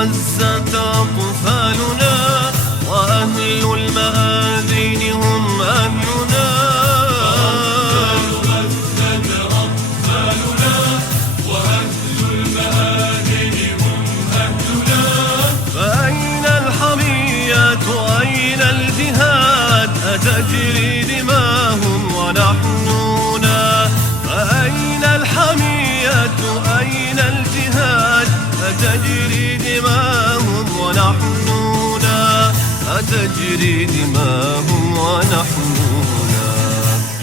عزت أطفالنا وأهل المآذين هم أهلنا. عزت أطفالنا وأهل المآذين هم أهلنا. فأين الحمية أين الجهاد أتجري دماهم ونحن هنا. فأين الحمية أين الجهاد أتجري دماءهم ونحن هنا. أتجري دماءهم ونحن هنا.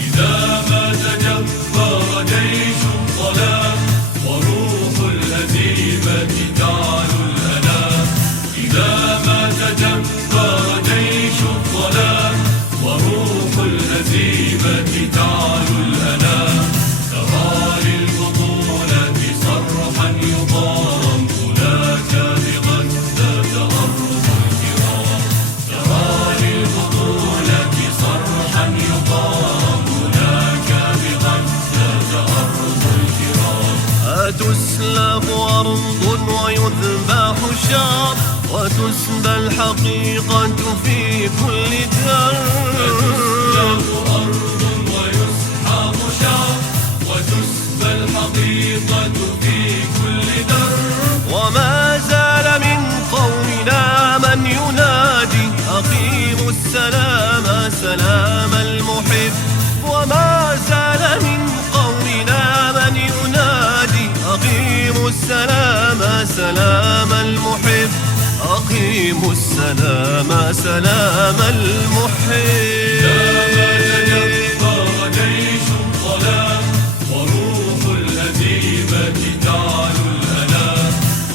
إذا ما تجبر جيش الظلام وروح الهزيمة تعلو الأنام. إذا ما تجبر جيش الظلام وروح الهزيمة تعلو الأنام. ترى للبطولة صرحا يضام هناك بغزة أرض الكرام. ترى للبطولة صرحا يضام هناك بغزة أرض الكرام. أتسلب أرض ويذبح شعب وتسبى الحقيقة في كل درب. أتسلب أرض ويسحب شعب وتسبى الحقيقة في كل درب. وما زال من قومنا من ينادي أقيموا السلام سلام المحب. وما زال من قومنا من ينادي أقيموا السلام سلام المحب. أقيموا السلام سلام المحب. جيش الظلام وروح الهزيمة تعلو الأنام.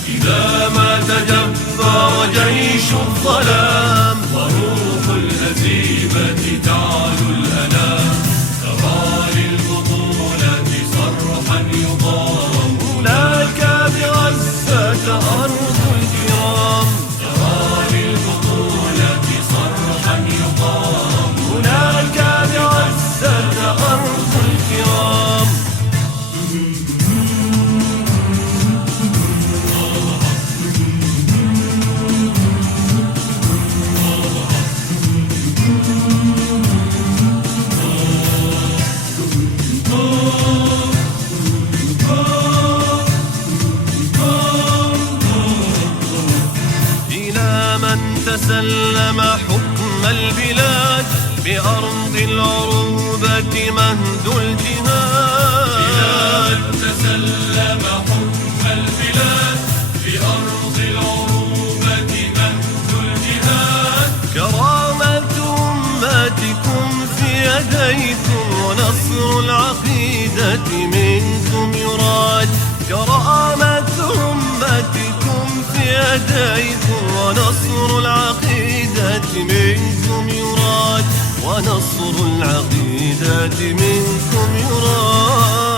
إذا ما تجبر جيش الظلام وروح الهزيمة تعلو الأنام. ترى للبطولة صرحا يضام هناك بغزة أرض الكرام. ترى للبطولة صرحا يضام هناك بغزة أرض الكرام. إلى من تسلم حكم البلاد بأرض العروبة مهد الجهاد. إلى من تسلم حكم البلاد بأرض العروبة مهد الجهاد. كرامة أمتكم في يديكم ونصر العقيدة منكم يراد. كرامة أمتكم في يديكم ونصر العقيدة منكم يراد. ونصر العقيدة منكم يراد.